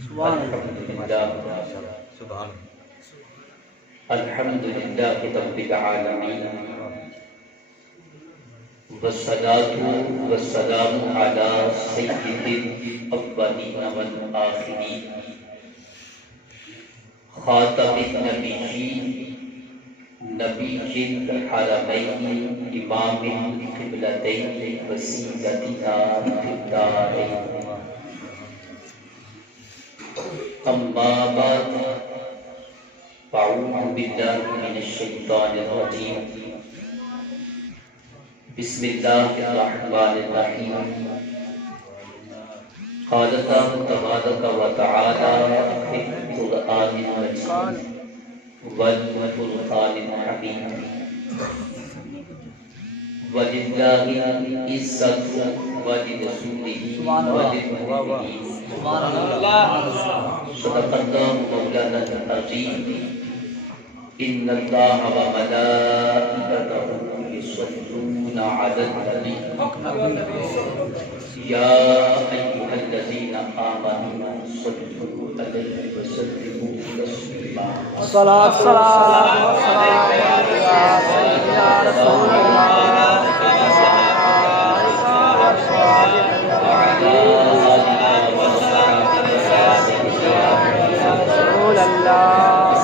الحمد للہ رب العالمین والصلاة والسلام علی سید الاولین والآخرین خاتم النبیین نبی الحرمین امام القبلتین وسیلتنا فی الدارین اما بعد فاعوذ باللہ من الشیطان الرجیم بسم اللہ الرحمن الرحیم قال اللہ تبارک و تعالی فی القرآن المجید والفرقان الحمید وللہ العزة ولرسولہ وللمؤمنین صدق اللہ مولانا العظیم ان اللہ وملائکتہ یصلون علی النبی یا ایھا الذین آمنوا صلوا علیہ وسلموا تسلیما الصلاۃ والسلام یا سیدنا رسول اللہ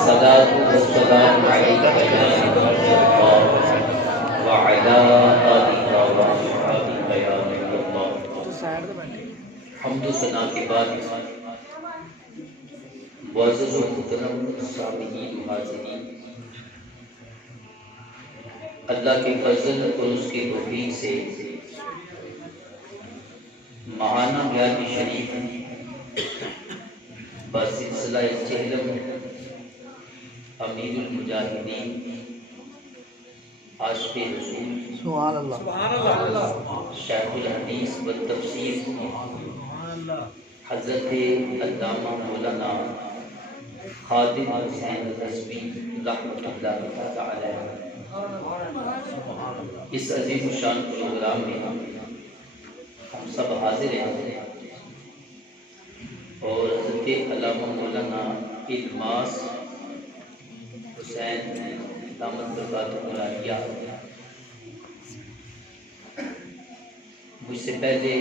الصلاة والسلام عليك يا نبي الله وعلى آلك وأصحابك يا نبي الله. حمد و ثنا کے بعد معزز و محترم سامعین و حاضرین، اللہ کے فضل اور اس کے توفیق سے ماہانہ بیان شریف بسلسلہ چہلم امیر المجاہدین عاشق رسول سبحان اللہ شیخ الحدیث والتفسیر حضرت علامہ مولانا خادم حسین رضوی رحمۃ اللہ تعالی اس عظیم الشان پروگرام میں ہم سب حاضر ہیں اور حضرت علامہ مولانا الماس حسین دامت برکاتہ العالیہ مجھ سے پہلے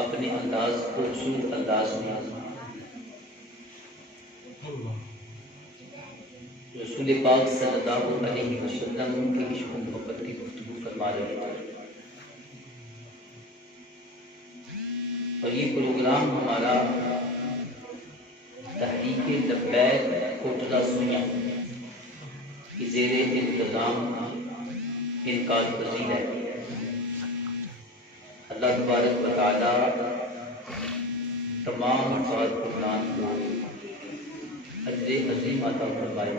اپنے انداز خوبصورت انداز میں رسول پاک صلی اللہ علیہ وسلم کی عشق و محبت کی گفتگو فرما رہے ہیں، اور یہ پروگرام ہمارا تحریک لبیک کوٹلہ سنیا کی زیر انتظام انعقاد پذیر ہے۔ اللہ تبارک و تعالی تمام کارکنان کو اجر عظیم عطا فرمائے،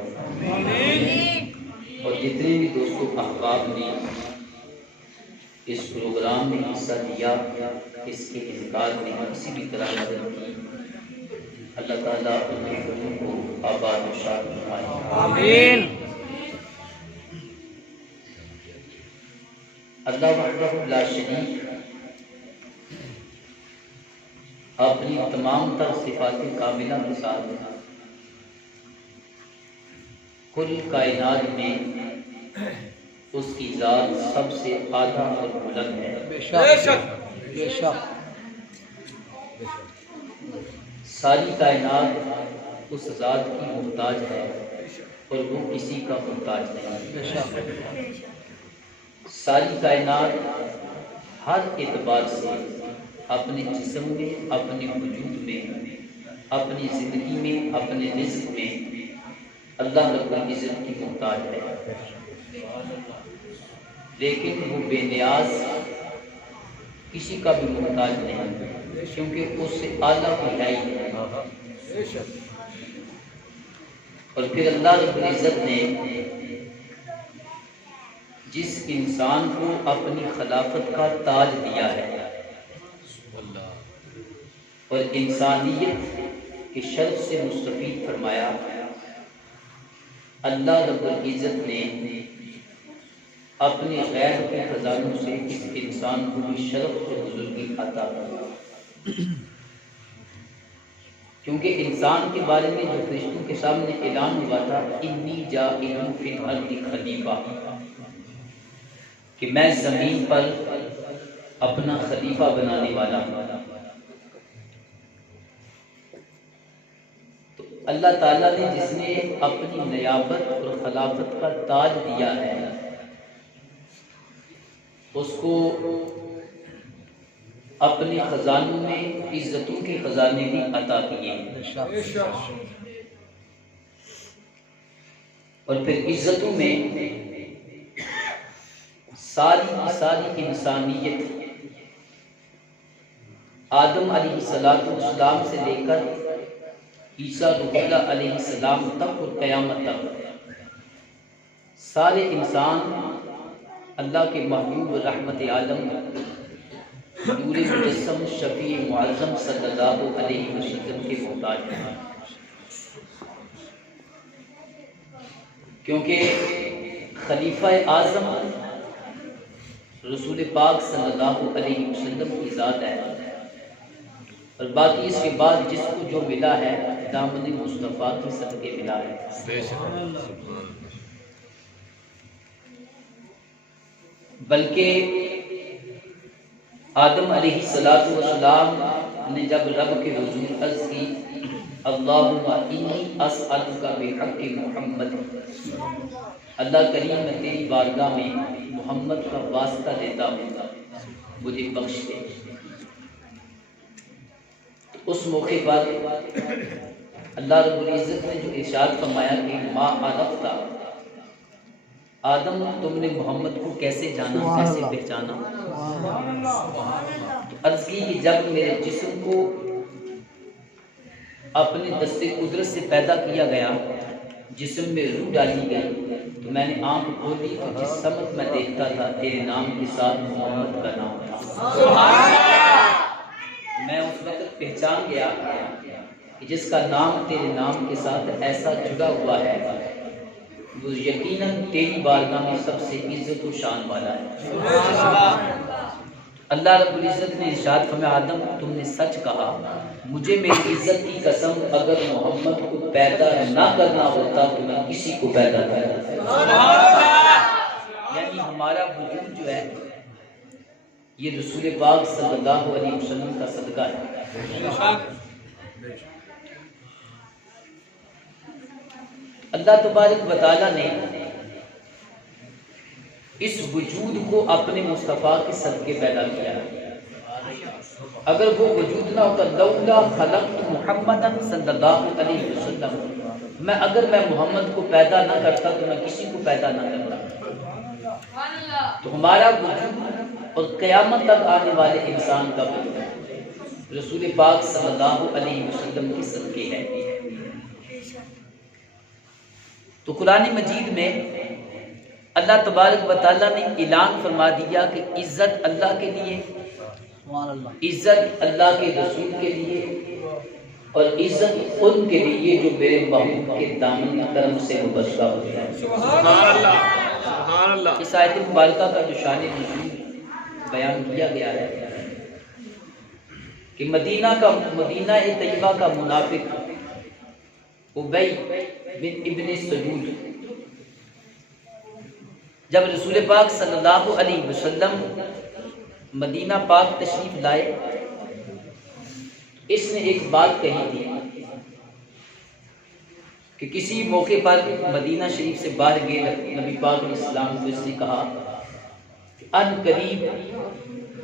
اور جتنے بھی دوستوں احباب نے اس پروگرام میں حصہ لیا، اس کے انعقاد میں کسی بھی طرح مدد کی، اللہ تعالیٰ ان کے گھروں کو آباد و شاد فرمائے، آمین۔ اللہ وحدہ لا شریک اپنی تمام تر صفات کاملہ کے ساتھ کل کائنات میں اس کی ذات سب سے اعلیٰ اور بلند ہے، بے شک بے شک ساری کائنات اس ذات کی محتاج ہے اور وہ کسی کا محتاج نہیں۔ بے شک ساری کائنات ہر اعتبار سے اپنے جسم میں، اپنے وجود میں، اپنی زندگی میں، اپنے رزق میں اللہ رب العزت کی محتاج ہے، لیکن وہ بے نیاز کسی کا بھی محتاج نہیں، کیونکہ اس سے اعلیٰ کوئی ہے ہی نہیں۔ اور پھر اللہ رب العزت نے جس انسان کو اپنی خلافت کا تاج دیا ہے اور انسانیت کے شرف سے مستفید فرمایا، اللہ رب العزت نے اپنے غیر کے خزانوں سے اس انسان کو بھی شرف اور بزرگی عطا فرمایا۔ کیونکہ انسان کے بارے میں جو فرشتوں کے سامنے اعلان ہوا تھا انی جاعل فی الارض خلیفہ، کہ میں زمین پر اپنا خلیفہ بنانے والا ہوں، تو اللہ تعالیٰ نے جس نے اپنی نیابت اور خلافت کا تاج دیا ہے اس کو اپنے خزانوں میں عزتوں کے خزانے بھی عطا کیے، اور پھر عزتوں میں ساری انسانیت آدم علیہ السلام سے لے کر عیسیٰ روح اللہ علیہ السلام تک اور قیامت تک سارے انسان اللہ کے محبوب رحمت عالم نور مجسم شفیع معظم صلی اللہ علیہ وسلم کے محتاج ہیں، کیونکہ خلیفہ اعظم رسول پاک صلی اللہ علیہ وسلم کی ذات ہے، اور باقی اس کے بعد جس کو جو ملا ہے دامن مصطفیٰ کے صدقے ملا ہے۔ بلکہ آدم علیہ السلام نے جب رب کے حضور عرض کی اللہم انی اسألک بحق محمد، اللہ کریم میں تیری بارگاہ میں محمد کا واسطہ دیتا ہوں مجھے بخش دے، اس موقع پر اللہ رب العزت نے جو ارشاد فرمایا کہ ما عرفت، آدم تم نے محمد کو کیسے جانا، کیسے پہچانا؟ تو عرض کی کہ جب میرے جسم کو اپنے دست قدرت سے پیدا کیا گیا، جسم میں روح ڈالی گئی، تو میں نے آنکھ کھولی تو جس سمت میں دیکھتا تھا تیرے نام کے ساتھ محمد کا نام تھا۔ میں اس وقت پہچان گیا کہ جس کا نام تیرے نام کے ساتھ ایسا جڑا ہوا ہے وہ یقیناً تیری بارگاہ میں سب سے عزت و شان والا ہے۔ اللہ رب العزت نے ارشاد فرمایا آدم تم نے سچ کہا، مجھے میری عزت کی قسم اگر محمد کو پیدا نہ کرنا ہوتا تو میں کسی کو پیدا کرتا۔ یعنی ہمارا وجود جو ہے یہ رسول پاک صلی اللہ علیہ وسلم کا صدقہ ہے۔ اللہ تبارک و تعالیٰ نے اس وجود کو اپنے مصطفیٰ کے صدقے پیدا کیا ہے۔ اگر وہ وجود نہ ہوتا لولا خلقت محمدا صلی اللہ علیہ وسلم، اگر میں محمد کو پیدا نہ کرتا تو میں کسی کو پیدا نہ کرتا۔ تو ہمارا وجود اور قیامت تک آنے والے انسان کا وجود رسول پاک صلی اللہ علیہ وسلم کے صدقے ہے۔ تو قرآن مجید میں اللہ تبارک و تعالیٰ نے اعلان فرما دیا کہ عزت اللہ کے لیے، عزت اللہ کے رسول کے لیے، اور عزت ان کے لیے جو میرے محبوب کے دامن کرم سے مبشرہ ہو جائے۔ سبحان اللہ۔ اس آیت مبارکہ کا جو شان نزول بیان کیا گیا ہے کہ مدینہ طیبہ کا منافق ابی بن ابن سلول جب رسول پاک صلی اللہ علیہ وسلم مدینہ پاک تشریف لائے، اس نے ایک بات کہی تھی کہ کسی موقع پر مدینہ شریف سے باہر گئے نبی پاک علیہ السلام کو اس نے کہا کہ ان قریب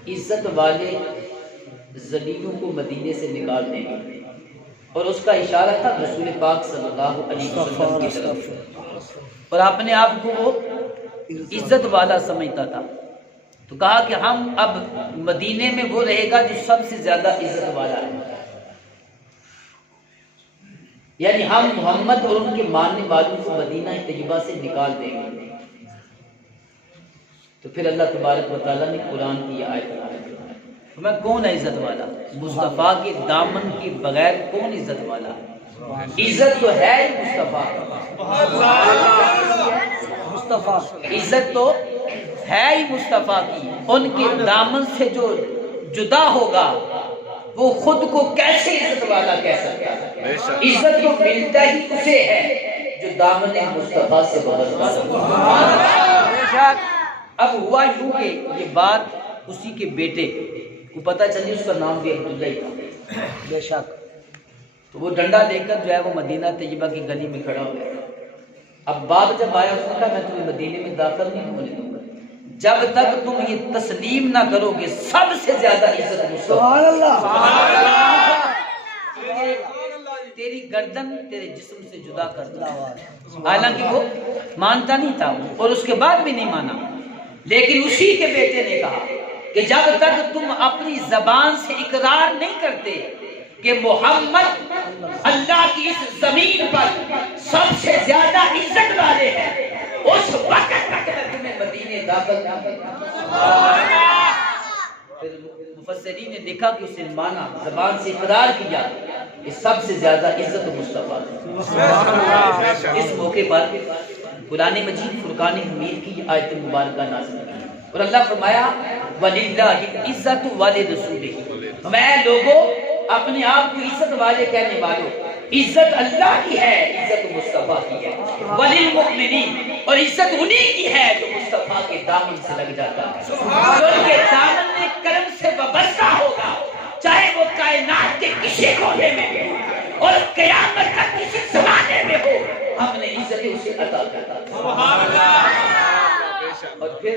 عزت والے ذلیلوں کو مدینے سے نکال دیں گے، اور اس کا اشارہ تھا رسول پاک صلی اللہ علیہ وسلم کی طرف، اور اپنے آپ کو وہ عزت والا سمجھتا تھا۔ تو کہا کہ ہم اب مدینے میں وہ رہے گا جو سب سے زیادہ عزت والا ہے، یعنی ہم محمد اور ان کے ماننے والوں کو مدینہ طیبہ سے نکال دیں گے۔ تو پھر اللہ تبارک و تعالیٰ نے قرآن کی آیت میں کون ہے عزت والا؟ مصطفیٰ کے دامن کے بغیر کون عزت والا؟ عزت تو ہے ہی مصطفیٰ، عزت تو ہے ہی مصطفیٰ کی، ان کے دامن سے جو جدا ہوگا وہ خود کو کیسے عزت والا کہہ سکتا ہے؟ عزت تو ملتا ہی اسے ہے جو دامن مصطفیٰ سے اب ہوا یوں کہ یہ بات اسی کے بیٹے کو پتہ چلی، اس کا نام بھی عبداللہ ہی تھا بے شک تو وہ ڈنڈا لے کر جو ہے وہ مدینہ طیبہ کی گلی میں کھڑا ہوا۔ اب باپ جب آیا اس نے کہا میں تمہیں مدینے میں داخل نہیں ہونے دوں گا جب تک تم یہ تسلیم نہ کرو کہ سب سے زیادہ عزت سبحان اللہ تیری گردن تیرے جسم سے جدا کر دوں۔ حالانکہ وہ مانتا نہیں تھا اور اس کے بعد بھی نہیں مانا، لیکن اسی کے بیٹے نے کہا کہ جب تک تم اپنی زبان سے اقرار نہیں کرتے کہ محمد اللہ کی اس زمین پر سب سے زیادہ عزت والے ہیں، اس وقت تک میں تمہیں مدینے داخل نہ کروں۔ پھر مفسرین نے دیکھا کہ اس نے مانا، زبان سے اقرار کیا کہ سب سے زیادہ عزت مصطفیٰ ہے۔ اس موقع پر قرآن مجید فرقان حمید کی آیت مبارکہ نازل کی اور اللہ فرمایا وَلِلَّهِ الْعِزَّةُ وَلِرَسُولِهِ، میں لوگوں اپنے آپ کو عزت والے کہنے والوں، عزت اللہ کی ہے، عزت مصطفیٰ کی ہے، وَلِلْمُؤْمِنِينَ، اور عزت انہی کی ہے جو مصطفیٰ کے دامن سے لگ جاتا ہے، جو ان کے دامن میں کرم سے وابستہ ہوگا، چاہے وہ کائنات کے کسی کونے میں ہو اور قیامت کا کسی زمانے میں ہو، ہم نے عزت اسے عطا کرتا۔ اور پھر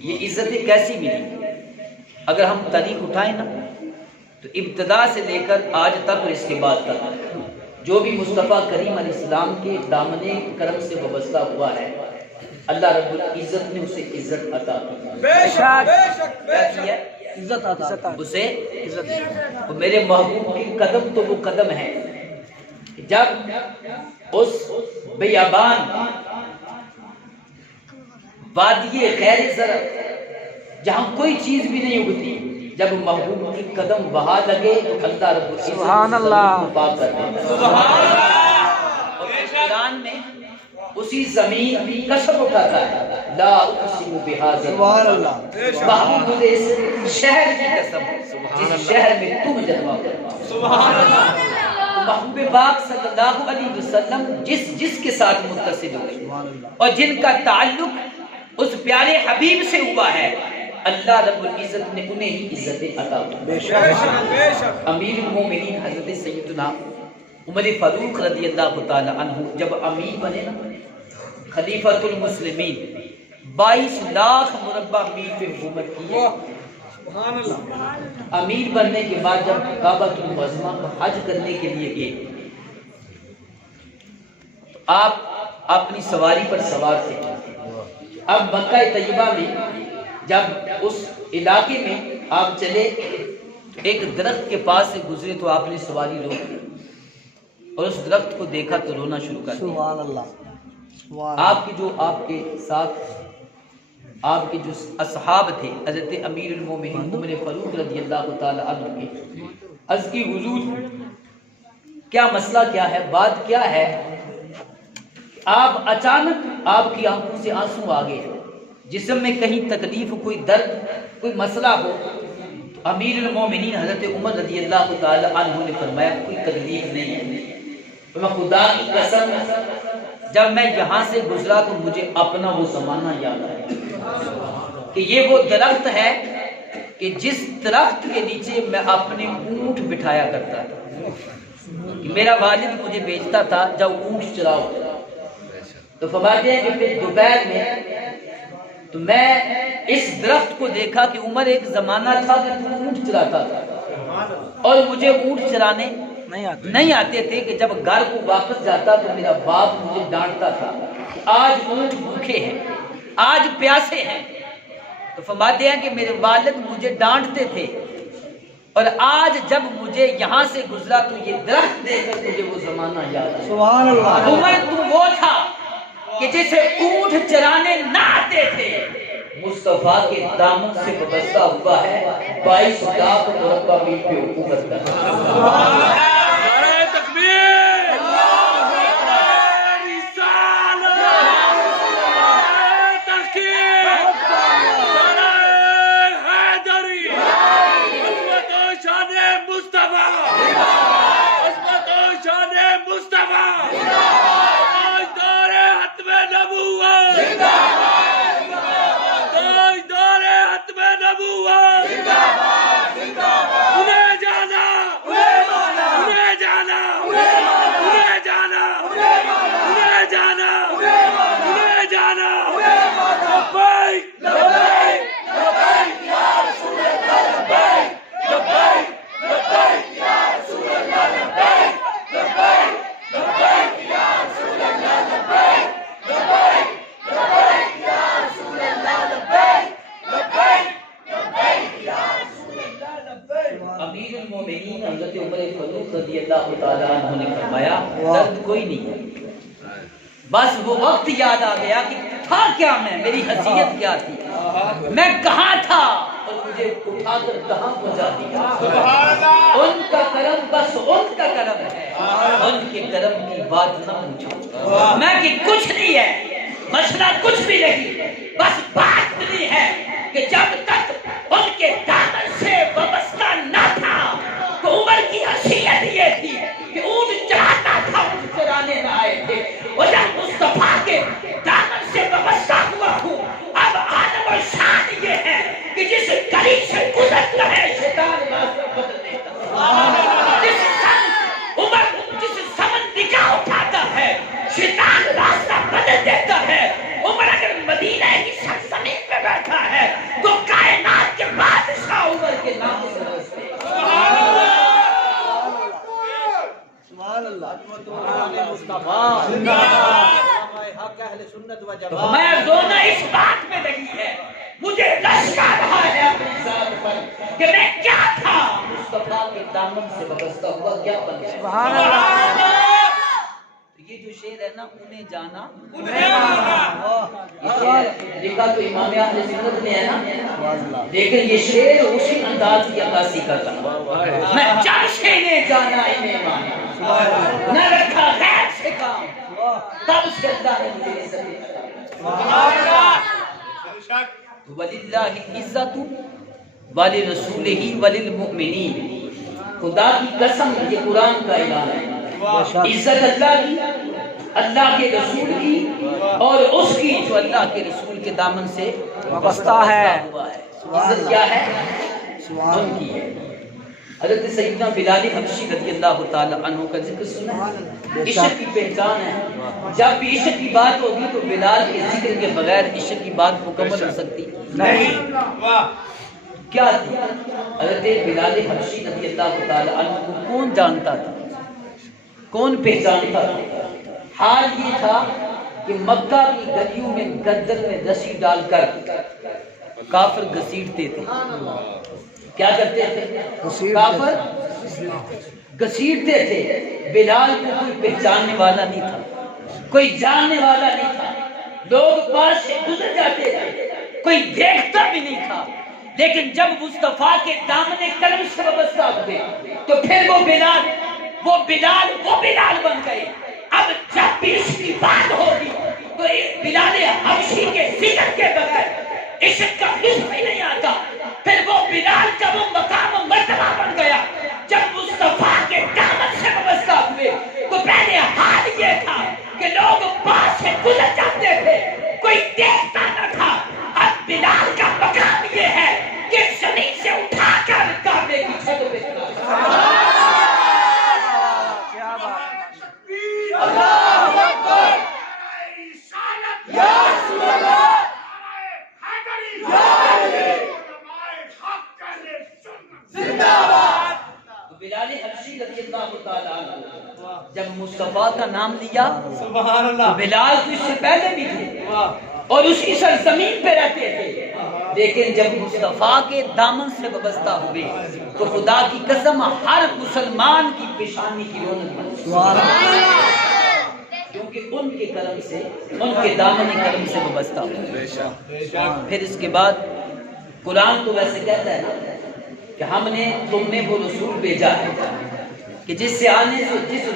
یہ عزتیں کیسی ملی؟ اگر ہم تاریخ اٹھائیں نا تو ابتدا سے لے کر آج تک اور اس کے بعد تک جو بھی مصطفیٰ کریم علیہ السلام کے دامن کرم سے وابستہ ہوا ہے، اللہ رب العزت نے اسے عزت عطا کی ہے، عزت عطا اسے عزت۔ میرے محبوب کی قدم تو وہ قدم ہے جب اس بیابان وادی غیر زرع جہاں کوئی چیز بھی نہیں اگتی، جب محبوب کی قدم وہاں لگے تو اللہ رب العزت سبحان اللہ پاک کر دیتا ہے۔ اور قرآن میں اسی زمین کی قسم اٹھاتا ہے، لا اقسم بہذا سبحان اللہ محبوب اس شہر کی قسم جس شہر میں تم جلوہ کرو۔ سبحان اللہ۔ محبوب پاک صلی اللہ علیہ وسلم جس کے ساتھ متصل ہوئے اور جن کا تعلق اس پیارے حبیب سے ہوا ہے، اللہ رب العزت نے انہیں ہی عزت عطا کی۔ امیر المومنین حضرت سیدنا عمر فاروق رضی اللہ تعالی عنہ جب امیر بنے نا، خلیفۃ المسلمین، 22 لاکھ مربع میل پہ حکومت کی ہے۔ امیر بننے کے بعد جب کعبۃ المعظمہ کا حج کرنے کے لیے گئے تو آپ اپنی سواری پر سوار تھے۔ اب مکہ طیبہ میں جب اس علاقے میں آپ چلے تو ایک درخت کے پاس سے گزرے تو آپ نے سواری روک دی اور اس درخت کو دیکھا تو رونا شروع کر دیا۔ سبحان اللہ آپ کی جو آپ کے ساتھ آپ کے جو اصحاب تھے، حضرت امیر المومنین عمر فاروق رضی اللہ تعالی عنہ کے عرض کی حضور کیا مسئلہ کیا ہے، بات کیا ہے؟ آپ اچانک آپ کی آنکھوں سے آنسو آ گئے، جسم میں کہیں تکلیف، کوئی درد، کوئی مسئلہ ہو؟ امیر المومنین حضرت عمر رضی اللہ تعالی عنہ نے فرمایا کوئی تکلیف نہیں ہے، میں خدا کی قسم جب میں یہاں سے گزرا تو مجھے اپنا وہ زمانہ یاد آیا کہ یہ وہ درخت ہے کہ جس درخت کے نیچے میں اپنے اونٹ بٹھایا کرتا تھا، کہ میرا والد مجھے بیچتا تھا جب اونٹ چراؤ، تو فرماتے ہیں کہ پھر دوپہر میں تو میں اس درخت کو دیکھا کہ عمر ایک زمانہ تھا کہ تو اونٹ چراتا تھا اور مجھے اونٹ چرانے نہیں آتے تھے، کہ جب گھر کو واپس جاتا تو میرا باپ مجھے ڈانٹتا تھا کہ آج اونٹ بھوکے ہیں، آج پیاسے ہیں۔ تو فرماتے ہیں کہ میرے والد مجھے ڈانٹتے تھے اور آج جب مجھے یہاں سے گزرا تو یہ درخت دیکھ کر مجھے وہ زمانہ یاد آیا۔ سبحان اللہ عمر تو وہ تھا کہ جسے اونٹ چرانے نہ آتے تھے، مصطفیٰ کے دامن سے وابستہ ہوا ہے، 22 لاکھ مربع میل پہ حکومت کرتا ہے۔ امیر المومنین حضرت عمر فاروق رضی اللہ تعالیٰ عنہ نے فرمایا درد کوئی نہیں ہے، بس وہ وقت یاد آ گیا کہ تھا کیا میں، میری حیثیت کیا تھی، میں کہاں تھا اور مجھے اٹھا کر کہاں پہنچا دیا۔ ان کا کرم بس ان کا کرم ہے، ان کے کرم کی بات نہ پوچھو، میں کہ کچھ نہیں ہے، مسئلہ کچھ بھی نہیں، بس بات نہیں ہے کہ جب تک ان کے دامن سے وابستہ نہ تھا تو عمر کی حیثیت یہ تھی کہ اونٹ چراتا تھا، اونٹ چرانے نہ آئے تھے، اور جب مصطفیٰ کے دامن سے وابستہ ہوا ہوں، اب عالم و شان یہ ہے کہ جس گلی سے گزرتا ہے شیطان راستہ بدل دیتا ہے، جس سمت عمر جس سمت نگاہ اٹھاتا ہے شیطان راستہ بدل دیتا ہے۔ عمر اگر مدینہ کی سرزمین پہ بیٹھا ہے تو کائنات کے بادشاہ عمر کے نام سے رستے۔ میں دونوں اس بات میں لگی ہے، مجھے رشکا رہا ہے اپنی ذات پر کہ میں کیا تھا، مصطفیٰ کے دامن سے وابستہ ہوا کیا بن گیا۔ سبحان اللہ۔ یہ جو شعر ہے نا، انہیں جانا لکھا تو امام اہل سنت نے ہے نا، لیکن یہ شعر اسی انداز کی عکاسی کرتا ہے، میں جب سے انہیں جانا انہیں مانا، نہ رکھا غیر سے کام، تب سے اللہ نے مجھے عزت دی۔ وَلِلَّهِ الْعِزَّةُ وَلِرَسُولِهِ وَلِلْمُؤْمِنِينَ، خدا کی قسم یہ قرآن کا اعلان ہے، عزت اللہ کی، اللہ کے رسول کی، اور اس کی جو اللہ کے رسول کے دامن سے وابستہ ہے۔ عزت کیا ہے؟ ان کی ہے۔ حضرت سیدنا بلال حبشی رضی اللہ تعالیٰ عنہ کا ذکر سنا، عشق کی پہچان ہے، جب بھی عشق کی بات ہوگی تو بلال کے ذکر کے بغیر عشق کی بات مکمل ہو سکتی نہیں۔ کیا تھی حضرت بلال حبشی رضی اللہ تعالیٰ عنہ کو کون جانتا تھا، کون پہچانتا تھا؟ حال یہ تھا کہ مکہ کی گلیوں میں گردن میں رسی ڈال کر کافر گھسیٹتے تھے۔ کیا کرتے تھے؟ کافر گھسیٹتے تھے۔ بلال کو کوئی پہچاننے والا نہیں تھا، کوئی جاننے والا نہیں تھا، لوگ پاس سے گزر جاتے تھے، کوئی دیکھتا بھی نہیں تھا، لیکن جب مصطفیٰ کے دامن کرم سے وابستہ ہوئے تو پھر وہ بلال بن گئے۔ اب جب بھی اس کی بات ہوگی تو بلال حبشی کے ذکر کے بغیر عشق کا لطف ہی نہیں آتا۔ پھر وہ بلال کا وہ مقام و مرتبہ بن گیا۔ جب مصطفیٰ کے دامن سے وابستہ ہوئے تو پہلے حال یہ تھا کہ لوگ پاس سے گزر جاتے تھے، کوئی دیکھتا نہ تھا۔ اب بلال کا مقام یہ ہے کہ زمین سے اٹھا کر کعبے کی چھت پہ بلال حبشی رضی اللہ تعالیٰ عنہ جب مصطفیٰ کا نام لیا تو بلال تو اس سے پہلے بھی تھے اور اسی سرزمین پہ رہتے تھے، لیکن جب مصطفیٰ کے دامن سے وابستہ ہوئے تو خدا کی قسم ہر مسلمان کی پیشانی کی رونق بن گئی، کیونکہ ان کے کرم سے، ان کے دامن کرم سے وابستہ ہوئے۔ پھر اس کے بعد قرآن تو ویسے کہتا ہے نا کہ ہم نے تم میں وہ رسول بھیجا ہے کہ جس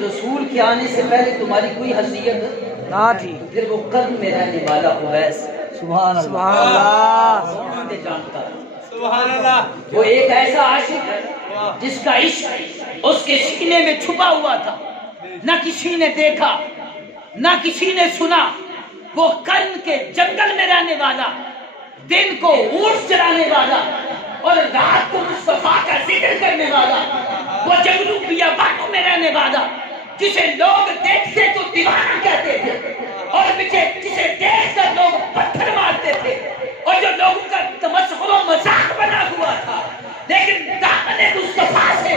رسول کے آنے سے پہلے تمہاری کوئی حیثیت نہ تھی، پھر وہ قرن میں رہنے والا اویس سبحان اللہ، جانتا سبحان اللہ، وہ ایک ایسا عاشق ہے جس کا عشق اس کے سینے میں چھپا ہوا تھا، نہ کسی نے دیکھا نہ کسی نے سنا۔ وہ قرن کے جنگل میں رہنے والا، دن کو اونٹ چرانے والا اور رات کو مصطفیٰ کا ذکر کرنے والا، وہ جنگلوں بیابانوں میں رہنے والا جسے لوگ دیکھتے تو دیوانہ کہتے تھے اور جسے دیکھ کر لوگ پتھر مارتے تھے اور جو لوگوں کا تمسخر و مذاق بنا ہوا تھا، لیکن دامن مصطفیٰ سے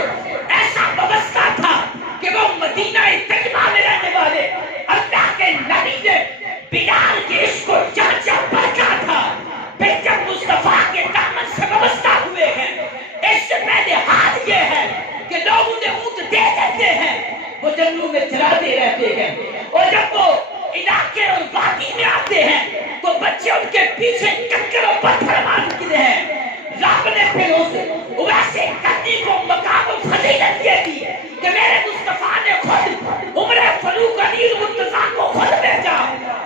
ایسا وابستہ تھا کہ وہ مدینہ طیبہ میں رہنے والے اللہ کے نبی نے بلال کے عشق کو چرچا پرکھا تھا۔ پھر جب مصطفیٰ کے دامن سے وابستہ ہوئے ہیں، اس سے پہلے حال یہ جنگلوں میں چلاتے رہتے ہیں، اور جب وہ علاقے اور وادی میں آتے ہیں تو بچے ان کے پیچھے کنکر اور پتھر مارتے ہیں۔ رب نے پھر اسے ویسے کرنی کو مقام و فضیلت یہ دی کہ میرے مصطفیٰ نے خود عمر فاروق علی المرتضیٰ کو خود بھیجا،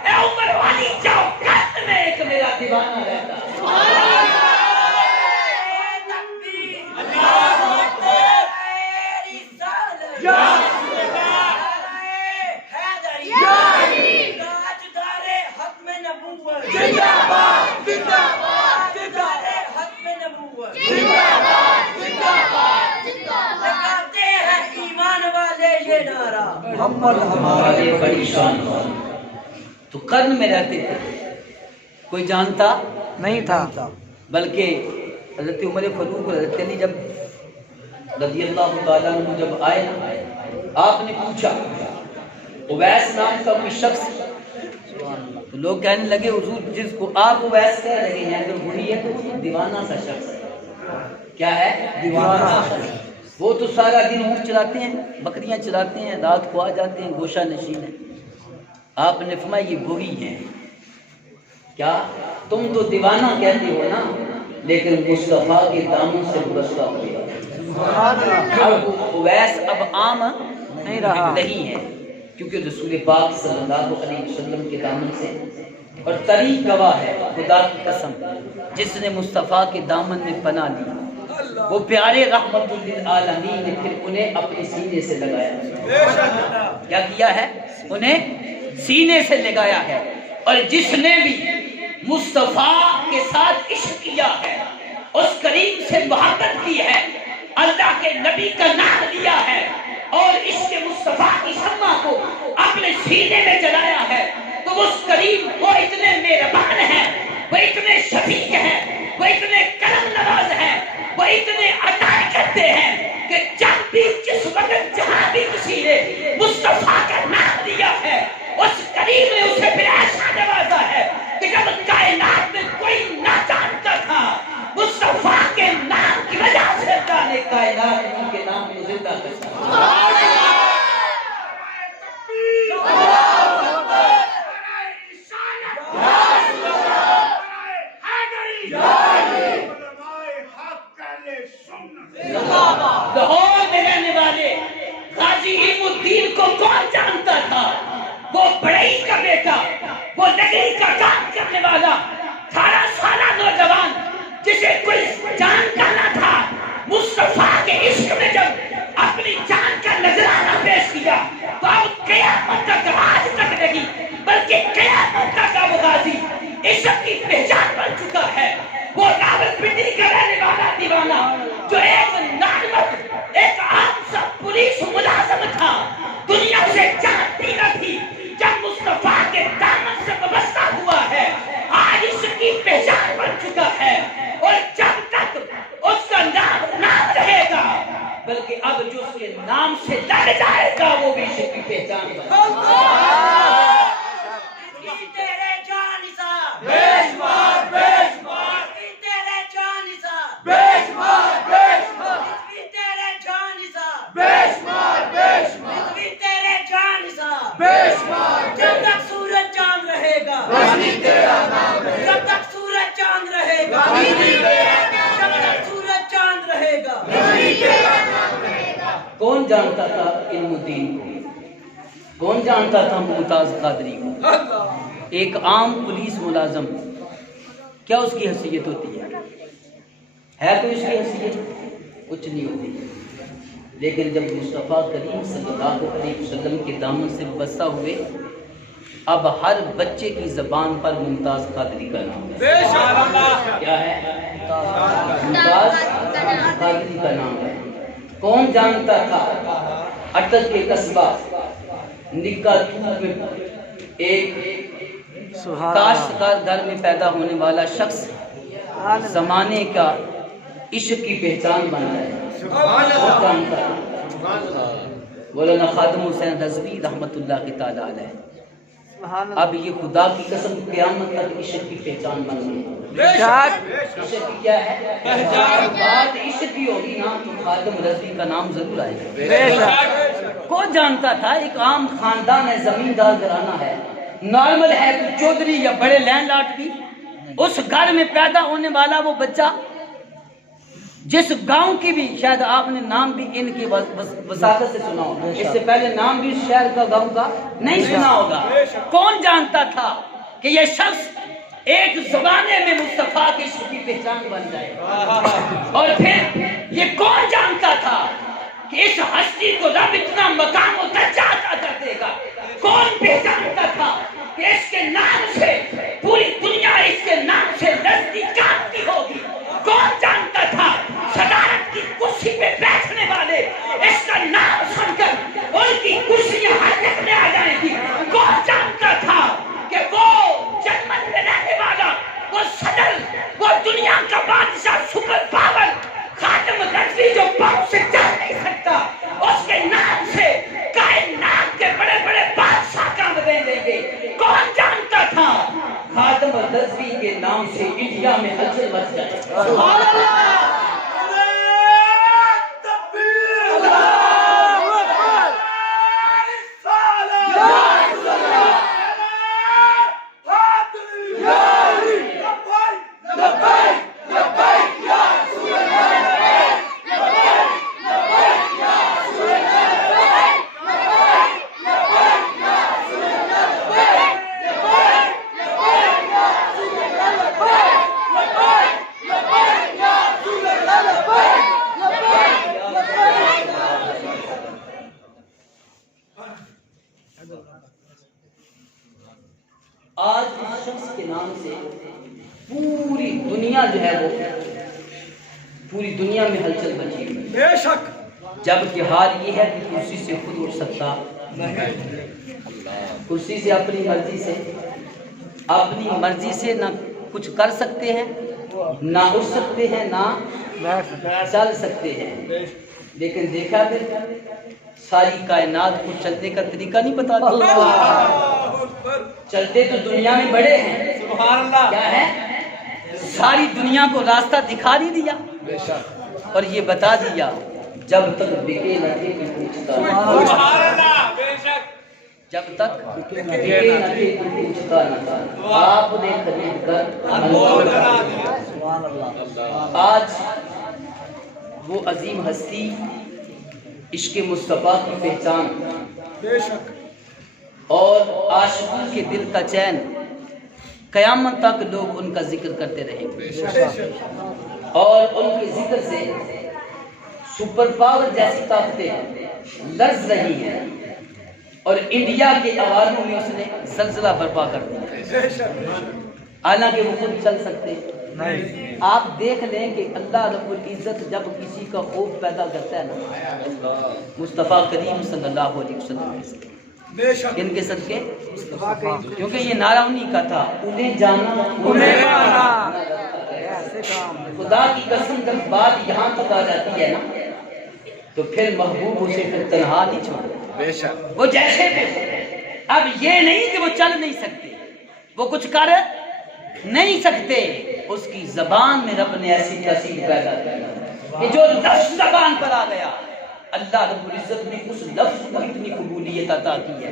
اے عمر والی جاؤ قلب میں ایک میرا دیوانہ رہتا۔ ہمارے بڑی شان تو قرن میں رہتے تھے، کوئی جانتا نہیں تھا، بلکہ حضرت عمر فاروق اور حضرت علی جب رضی اللہ تعالیٰ عنہ جب آئے آپ نے پوچھا اویس نام کا کوئی شخص، تو لوگ کہنے لگے حضور جس کو آپ اویس کہہ رہے ہیں اگر وہی ہے تو وہ دیوانہ سا شخص ہے۔ کیا ہے؟ دیوانہ۔ وہ تو سارا دن اونٹ چلاتے ہیں، بکریاں چلاتے ہیں، رات کو آ جاتے ہیں، گوشہ نشین ہے۔ آپ نے فرمایا یہ وہی ہیں۔ کیا تم تو دیوانہ کہتے ہو نا، لیکن مصطفیٰ کے دامن سے وابستہ ہوئے۔ اب اویس اب عام نہیں رہا، نہیں ہے، کیونکہ رسول پاک صلی اللہ علیہ وسلم کے دامن سے، اور طریق گواہ ہے خدا کی قسم جس نے مصطفیٰ کے دامن میں پناہ لی، وہ پیارے رحمت للعالمین نے پھر انہیں اپنے سینے سے لگایا۔ کیا کیا ہے؟ انہیں سینے سے لگایا ہے۔ اور جس نے بھی مصطفیٰ کے ساتھ عشق کیا ہے، اس کریم سے محبت کی ہے، اللہ کے نبی کا نام لیا ہے، اور عشق مصطفیٰ کی شمع کو اپنے سینے میں جلایا ہے، تو اس کریم وہ اتنے مہربان ہیں، وہ اتنے شفیق ہیں، وہ اتنے کرم نواز ہیں، وہ اتنے عطا کرتے ہیں کہ جب بھی جس وقت جہاں بھی کسی نے مصطفیٰ کا نام لیا ہے، اس کریم نے اسے پھر ایسا نوازا ہے کہ جب کائنات میں کوئی نہ جانتا تھا، مصطفیٰ کے نام کی وجہ سے اللہ نے کائنات میں ان کے نام کو زندہ کر لاہور میں رہنے والے غازی علم الدین کو کون جانتا تھا؟ وہ بڑئی کا بیٹا، وہ نگری کا کام کرنے والا 18 سالہ نوجوان جسے کوئی جانتا نہ تھا، مصطفیٰ کے عشق میں جب اپنی جان کا نذرانہ پیش کیا تو اب قیامت تک آج تک نہیں بلکہ قیامت تک وہ غازی عشق کی پہچان بن چکا ہے۔ وہ راولپنڈی کا رہنے والا دیوانہ جو ایک نامرد ایک عام سا پولیس ملازم تھا، دنیا سے جانتی نہ تھی، جب مصطفیٰ کے دامن سے وابستہ ہوا ہے آج اس کی پہچان بن چکا ہے، اور جب تک اس کا نام رہے گا بلکہ اب جو اس کے نام سے لگ جائے گا وہ بھی اس کی پہچان بن جائے گا۔ جب تک سورج چاند رہے گا، جب تک سورج چاند رہے گا، جب تک سورج چاند رہے گا۔ کون جانتا تھا علم الدین کو؟ کون جانتا تھا ممتاز قادری کو؟ ایک عام پولیس ملازم۔ کیا اس کی حیثیت ہوتی ہے تو اس کی حیثیت کچھ نہیں ہوتی، لیکن جب مصطفیٰ کریم صلی اللہ علیہ وسلم کے دامن سے وابستہ ہوئے اب ہر بچے کی زبان پر ممتاز قادری کا نام ہے۔ کیا ہے؟ ممتاز قادری کا نام ہے۔ کون جانتا تھا اٹک کے قصبہ نکا دھوپ میں ایک کاشتکار گھر میں پیدا ہونے والا شخص زمانے کا عشق کی پہچان بن رہا ہے؟ مولانا خادم حسین رضوی رحمت اللہ کی تعالی علیہ۔ اب یہ خدا کی قسم قیامت تک عشق کی پہچان بن گئی۔ عشق کیا ہے؟ بات عشق کی ہوگی نا تو خادم رضوی کا نام ضرور آئے گا۔ کون جانتا تھا ایک عام خاندان ہے، زمیندار گھرانہ ہے، نارمل ہے، کوئی چودھری یا بڑے لینڈ لاٹ بھی، اس گھر میں پیدا ہونے والا وہ بچہ جس گاؤں کی بھی شاید آپ نے نام بھی ان کی وساطت سے سنا ہوگا، اس سے پہلے نام بھی شہر کا گاؤں کا نہیں سنا ہوگا۔ کون جانتا تھا کہ یہ شخص ایک زمانے میں مصطفیٰ کی عشق کی پہچان بن جائے گا، اور پھر یہ کون جانتا تھا کہ اس ہستی کو رب اتنا مقام و درجہ عطا کر دے گا؟ کون پہچانتا تھا کہ اس کے نام سے پوری دنیا اس کے نام سے دستی کانپتی ہوگی؟ کون جانتا تھا صدارت کی کرسی پہ بیٹھنے والے اس کا نام سن کر ان کی کرسیاں حرکت میں آ جائیں گی؟ کون جانتا تھا کہ وہ جرمن میں رہنے والا وہ صدر، وہ دنیا کا بادشاہ، سپر پاور خاتم رضوی جو پاؤں سے چل نہیں سکتا، اس کے نام سے کائنات کے بڑے بڑے بادشاہ کام دیں گے؟ کون جانتا تھا خاتم رضوی کے نام سے انڈیا میں ہلچل مچ جائے؟ سبحان اللہ! آج اس شخص کے نام سے پوری دنیا جو ہے وہ پوری دنیا میں ہلچل مچی ہوئی، بے شک، جبکہ حال یہ ہے کہ کرسی سے خود اٹھ سکتا نہیں، کرسی سے اپنی مرضی سے نہ کچھ کر سکتے ہیں، نہ اٹھ سکتے ہیں، نہ چل سکتے ہیں۔ لیکن دیکھا پھر ساری کائنات کو چلنے کا طریقہ نہیں بتاتا، چلتے تو دنیا میں بڑے ہیں، سبحان اللہ، کیا ہے؟ ساری دنیا کو راستہ دکھا نہیں دیا اور یہ بتا دیا جب تک بکے نہ تھے کہ پوچھتا نہ، جب تک بکے نہ تھے کہ پوچھتا نہ تھا، آپ نے خرید کر آج وہ عظیم ہستی عشق مصطفیٰ کی پہچان اور عاشقوں کے دل کا چین، قیامت تک لوگ ان کا ذکر کرتے رہیں گے، اور ان کے ذکر سے سپر پاور جیسی طاقتیں لرز رہی ہیں، اور انڈیا کے عواموں میں اس نے زلزلہ برپا کر دیا، حالانکہ وہ خود چل سکتے نہیں۔ آپ دیکھ لیں کہ اللہ رب العزت جب کسی کا خوف پیدا کرتا ہے نا، مصطفیٰ کریم صلی اللہ علیہ وسلم ان کے صدقے، کیونکہ یہ نعرہ انہی کا تھا، انہیں جانا انہیں مانا۔ خدا کی قسم جب بات یہاں تک آ جاتی ہے نا تو پھر محبوب اسے پھر تنہا نہیں چھوڑتا، وہ جیسے بھی۔ اب یہ نہیں کہ وہ چل نہیں سکتے، وہ کچھ کر نہیں سکتے، اس کی زبان میں رب نے ایسی تاثیر پیدا کی کہ جو لفظ زبان پر آ گیا، اللہ رب العزت نے اس لفظ کو اتنی قبولیت عطا کی ہے،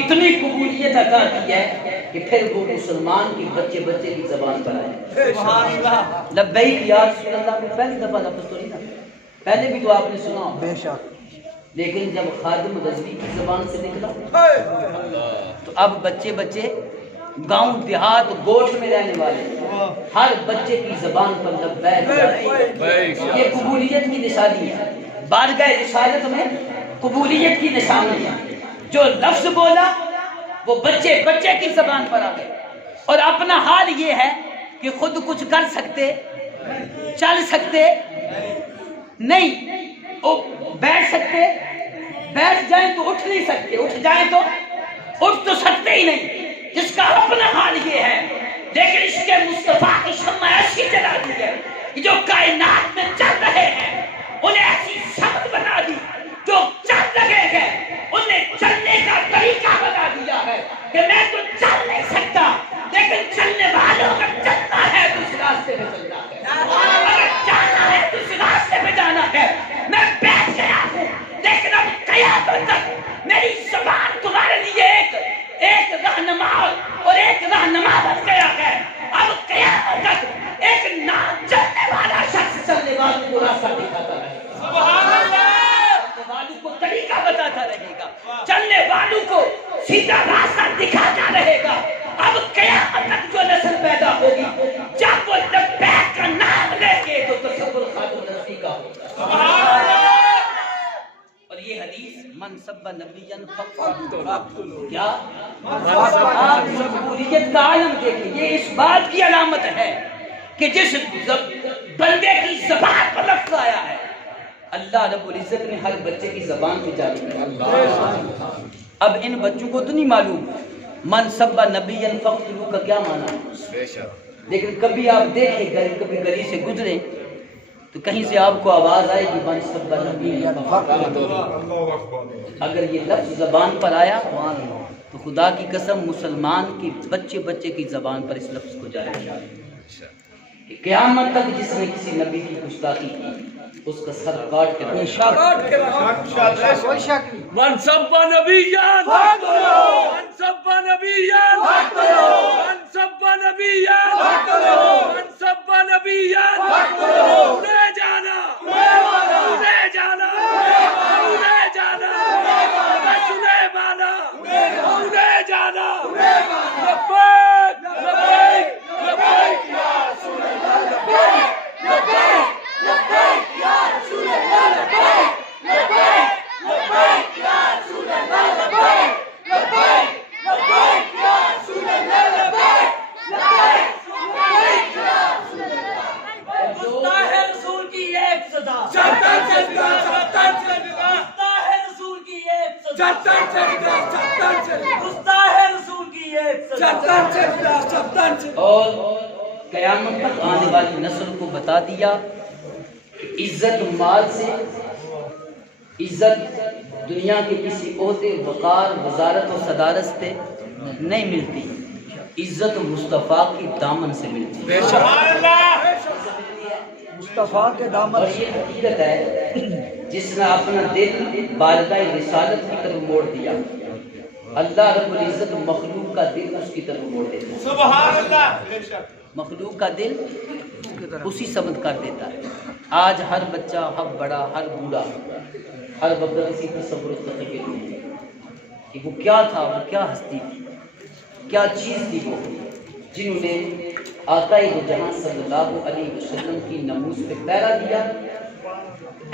اتنی قبولیت عطا کی ہے کہ پھر وہ مسلمان کی بچے کی زبان پر آئے۔ سبحان اللہ، لبیک یا رسول اللہ کو پہلی دفعہ لفظ تو نہیں تھا، پہلے بھی تو آپ نے سنا، بے شک، لیکن جب خادم رضوی کی زبان سے نکلا تو اب بچے گاؤں دیہات گوٹھ میں رہنے والے ہر بچے کی زبان پر لبیک، یہ قبولیت کی نشانی ہے، بارگاہ رسالت میں قبولیت کی نشانی ہے۔ جو لفظ بولا وہ بچے کی زبان پر آ گئے، اور اپنا حال یہ ہے کہ خود کچھ کر سکتے، چل سکتے نہیں، بیٹھ سکتے، بیٹھ جائیں تو اٹھ نہیں سکتے، اٹھ جائیں تو اٹھ تو سکتے ہی نہیں، جس کا اپنا حال یہ ہے۔ لیکن اس کے مصطفیٰ کی شمع ایسی جلا دی ہے کہ جو کائنات میں چل رہے ہیں انہیں ایسی سمت بنا دی، جو چل رہے ہیں انہیں چلنے کا طریقہ بتا دیا ہے کہ میں تو چل نہیں سکتا، لیکن چلنے والوں کا چلنا ہے تو سیدھا راستہ دکھاتا رہے گا. اب قیامت تک جو نسل پیدا ہوگی جب وہ لبیک کا نام لے گے تو تصور خاتم نبی کا ہوگا. اور یہ حدیث من سب نبیًا فقتلوہ، کیا آپ جمہوریت کا عالم دیکھیں، یہ اس بات کی علامت ہے کہ جس بندے کی زبان پر لفظ آیا ہے اللہ رب العزت نے ہر بچے کی زبان پہ جاری کیا. اب ان بچوں کو تو نہیں معلوم من سب نبیًا فقتلوہ کا کیا معنی ہے، لیکن کبھی آپ دیکھیں کبھی گلی سے گزریں تو کہیں سے آپ کو آواز آئے گی من سب نبیًا فقتلوہ. اگر یہ لفظ زبان پر آیا تو خدا کی قسم مسلمان کی بچے کی زبان پر اس لفظ کو جاری کیا کہ قیامت تک جس نے کسی نبی کی گستاخی کی اس کا سر کاٹ کے رکھا. من سب نبیًا فقتلوہ، من سب نبیًا فقتلوہ، من سب نبیًا فقتلوہ، من سب نبیًا فقتلوہ. انہیں جانا، انہیں جانا، انہیں جانا، انہیں مانا، انہیں جانا. لبیک لبیک لبیک یا رسول اللہ، لبیک لبیک لبیک یا رسول اللہ، لبیک لبیک لبیک یا رسول اللہ، لبیک لبیک لبیک یا رسول اللہ، لبیک لبیک لبیک یا رسول اللہ. گستاخ رسول کی ایک سزا، ستر سجدہ، ستر سجدہ، گستاخ رسول کی ایک سزا، ستر سجدہ، ستر سجدہ، گستاخ رسول کی ایک سزا. ستر سجدہ، ستر سجدہ. اور قیامت تک آنے والی نسل کو بتا دیا کہ عزت مال سے، عزت دنیا کے کسی عہدے وقار وزارت و صدارت سے نہیں ملتی، عزت مصطفیٰ کی دامن سے ملتی ہے. مصطفیٰ کے دامن اور یہ حقیقت ہے جس نے اپنا دل بارگاہ رسالت کی طرف موڑ دیا اللہ رب العزت مخلوق کا دل اس کی طرف موڑ دیتا ہے. سبحان اللہ. مخلوق کا دل اسی سمت کر دیتا ہے. آج ہر بچہ، ہر بڑا، ہر بوڑھا ہر وقت اسی تصور و تخیل میں ہے کہ وہ کیا تھا، وہ کیا ہستی تھی، کیا چیز تھی وہ جنہوں نے آقا جہاں صلی اللہ علیہ وسلم کی ناموس پہ پہرا دیا.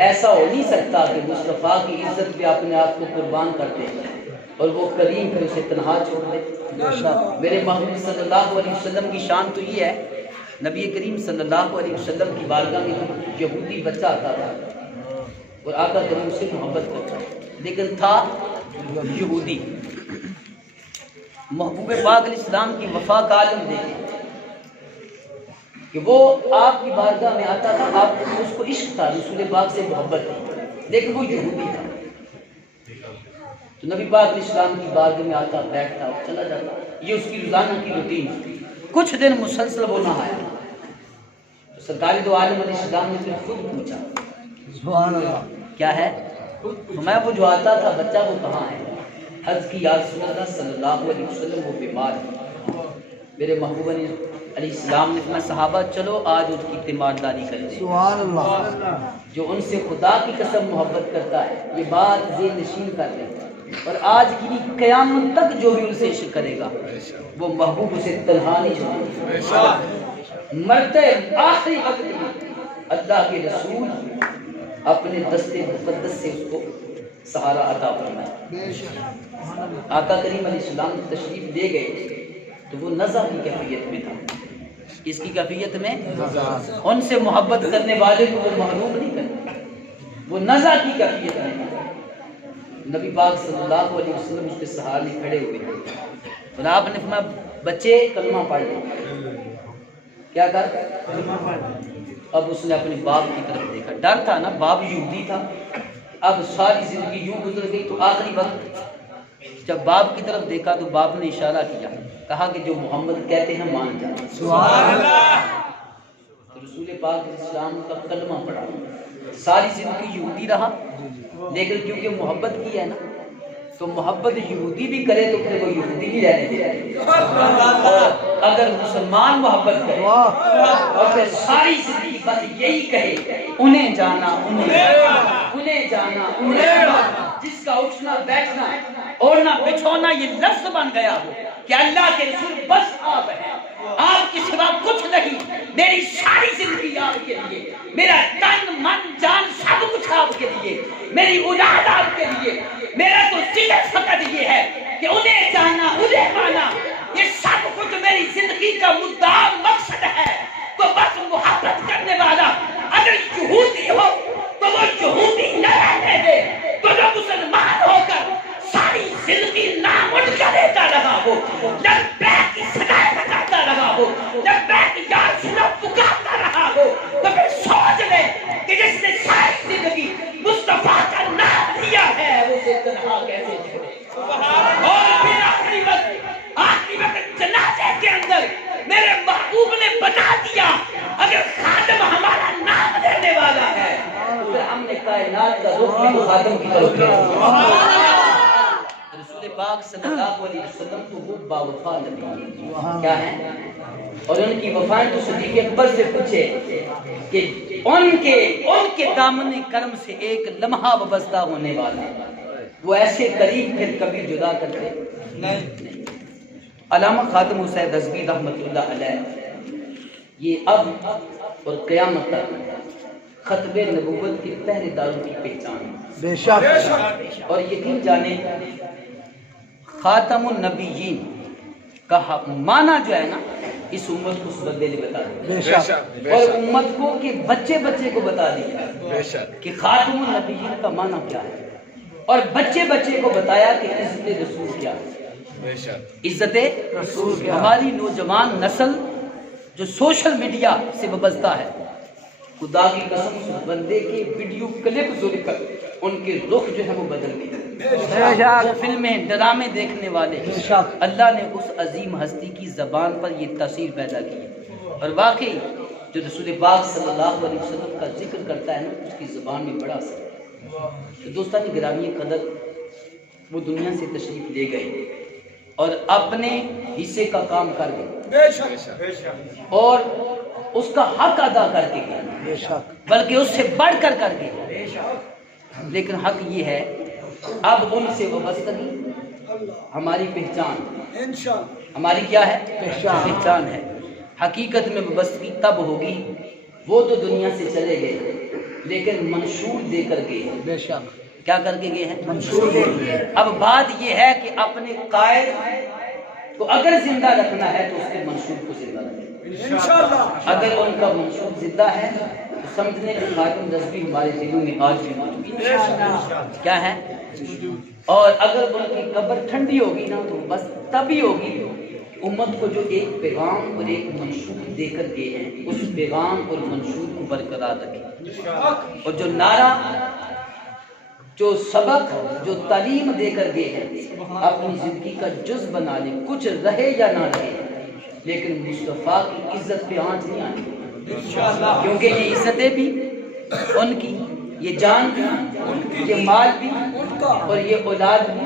ایسا ہو نہیں سکتا کہ مصطفیٰ کی عزت پہ اپنے آپ کو قربان کر دے اور وہ کریم پھر اسے تنہا چھوڑ دے. میرے محبوب صلی اللہ علیہ وسلم کی شان تو یہ ہے، نبی کریم صلی اللہ علیہ وسلم کی بارگاہ میں یہودی بچہ آتا تھا اور آقا کریم سے محبت کرتا لیکن تھا یہودی. محبوب پاک علیہ السلام کی وفا کا عالم دیکھیں کہ وہ آپ کی بارگاہ میں آتا تھا، آپ اس کو عشق تھا، رسول پاک سے محبت تھی، لیکن وہ یہودی تھا. تو نبی پاک علیہ السلام کی بارگاہ میں آتا، بیٹھتا اور چلا جاتا. یہ اس کی روزانہ کی روٹین تھی. کچھ دن مسلسل وہ نہ آیا تو سرکار دو عالم علیہ السلام نے پھر خود پوچھا سبحان اللہ کیا ہے؟ میں وہ جو آتا تھا بچہ وہ کہاں ہے؟ حضرت کی یا رسول اللہ صلی اللہ علیہ وسلم وہ بیمار ہے. میرے محبوب علیہ السلام نے فرمایا صحابہ چلو آج اس کی تیمارداری کریں. سبحان اللہ. جو ان سے خدا کی قسم محبت کرتا ہے یہ بات ذہن نشین کر لے اور آج کی قیامت تک جو بھی ان سے عشق کرے گا وہ محبوب اسے تنہا نہیں چھوڑے گا. مرتے آخری وقت میں اللہ کے رسول اپنے دستے مقدس سے اس کو سہارا عطا فرمایا. آقا کریم علیہ السلام تشریف لے گئے تو وہ نزع کی کیفیت میں تھا. اس کی کیفیت میں ان سے محبت کرنے والے کو وہ محروم نہیں کرتے، وہ نزع کی کیفیت میں تھا. نبی پاک صلی اللہ علیہ وسلم اس کے سہارے کھڑے ہوئے اور آپ نے فرمایا بچے کلمہ پڑھ لو. کیا کر؟ اب اس نے اپنے باپ کی طرف دیکھا. ڈر تھا نا، باپ یہودی تھا. اب ساری زندگی یوں گزر گئی تو آخری وقت جب باپ کی طرف دیکھا تو باپ نے اشارہ کیا، کہا کہ جو محمد کہتے ہیں مان جا. سبحان اللہ. تو رسول پاک علیہ السلام کا کلمہ پڑھا. ساری زندگی یہودی رہا لیکن کیونکہ محبت کی ہے نا تو محبت یہودی بھی کرے تو پھر وہ یہودی بھی رہنے دے. اور اگر مسلمان محبت کرے اور پھر ساری زندگی بس یہی کہے انہیں جانا انہیں انہیں جانا انہیں مانا، جس کا اٹھنا بیٹھنا اوڑھنا بچھونا یہ لفظ بن گیا ہو کہ اللہ کے رسول بس آپ ہیں، آپ کے سوا کچھ نہیں، میری ساری زندگی آپ کے لیے، میرا تن من جان سب کچھ آپ کے لیے، میری اولاد آپ کے لیے، میرا تو ذکر فقط یہ ہے کہ انہیں جانا انہیں مانا، یہ سب کچھ میری زندگی کا مدعا مقصد ہے۔ تو بس محبت کرنے والا اگر یہودی ہو تو وہ یہودی نہ رہنے دے، تو جو مسلمان ہو کر ساری زندگی نام اٹھ کر دیتا رہا ہو، لبیک کی صدائیں لگاتا رہا ہو، لبیک یا رسول اللہ پکارتا رہا ہو، تو پھر سوچ لے کہ جس نے ساری زندگی مصطفیٰ کا نام لیا ہے اسے تنہا کیسے چھوڑے۔ اور پھر آخری وقت جنازے کے اندر میرے محبوب نے بتا دیا اگر خادم ہمارا نام لینے والا ہے تو پھر ہم نے کائنات کا رخ بھی خادم کی طرف کیا۔ رسول پاک صلی اللہ علیہ وسلم تو وہ باوفا نبی کیا ہے، اور ان کی وفائیں تو صدیق اکبر سے پوچھے کہ ان کے دامن کرم سے ایک لمحہ وابستہ ہونے والا وہ ایسے قریب پھر کبھی جدا کرتے نہیں۔ علامہ خاتم حسین رضوی رحمۃ اللہ علیہ یہ اب اور قیامت تک خطبِ نبوت کے پہرے داروں کی پہچان، بے شک، اور یقین جانے خاتم النبیین کا معنی جو ہے نا اس امت کو اس بندے نے بتا بے دیا، شک، اور امت کو کہ بچے بچے کو بتا دیا کہ خاتم النبیین کا معنی کیا ہے، اور بچے بچے کو بتایا کہ عزت رسول کیا ہے۔ عزت رسول کیا، ہماری نوجوان نسل جو سوشل میڈیا سے وابستہ ہے، خدا کی قسم اس بندے کے ویڈیو کلپ جو کر ان کے رخ جو ہے وہ بدل گئے، وہ فلمیں ڈرامے دیکھنے والے، اللہ نے اس عظیم ہستی کی زبان پر یہ تاثیر پیدا کی ہے، اور واقعی جو رسول پاک صلی اللہ علیہ وسلم کا ذکر کرتا ہے نا اس کی زبان میں بڑا اثر ہے۔ تو دوستان گرامی قدر وہ دنیا سے تشریف لے گئے اور اپنے حصے کا کام کر گئے اور اس کا حق ادا کر کے گئے، بلکہ اس سے بڑھ کر گئے، لیکن حق یہ ہے اب ان سے وابستگی ہماری پہچان، ہماری کیا ہے پہچان ہے۔ حقیقت میں وابستگی تب ہوگی وہ تو دنیا سے چلے گئے لیکن منشور دے کر گئے، بے شک، کیا کر کے گئے ہیں منشور دے۔ اب بات یہ ہے کہ اپنے قائد کو اگر زندہ رکھنا ہے تو اس کے منشور کو زندہ رکھیں، اگر ان کا منشور زندہ ہے تو سمجھنے کہ خاتم رضوی ہمارے دلوں میں آج بھی موجود ہے، کیا ہے، اور اگر ان کی قبر ٹھنڈی ہوگی نا تو بس تبھی ہوگی امت کو جو ایک پیغام اور ایک منشور دے کر گئے ہیں اس پیغام اور منشور کو برقرار رکھیں، اور جو نعرہ جو سبق جو تعلیم دے کر گئے ہیں اپنی زندگی کا جز بنا لیں، کچھ رہے یا نہ رہے لیکن مصطفیٰ کی عزت پہ آنچ نہیں آنی، کیونکہ یہ عزتیں بھی ان کی، یہ جان بھی، یہ مال بھی اور یہ اولاد بھی۔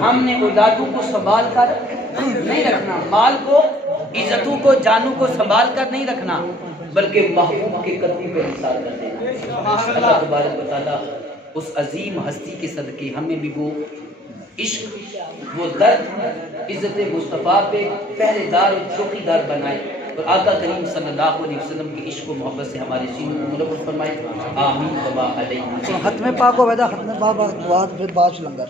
ہم نے اولادوں کو سنبھال کر نہیں رکھنا، مال کو، عزتوں کو، جانوں کو سنبھال کر نہیں رکھنا، بلکہ محبوب کے قدم پہ انحصار کر دینا۔ اللہ تبارک و تعالیٰ اس عظیم ہستی کے صدقے ہمیں بھی وہ عشق، وہ درد، عزت مصطفیٰ پہ پہرے دار اور چوکی دار بنائے، اور آقا کریم صلی اللہ علیہ وسلم کی عشق و محبت سے ہمارے سینوں کو منور فرمائے، آمین وما علیہ۔ ختم پاک ہو بیدا، ختم پاک بعد پھر بعد لنگر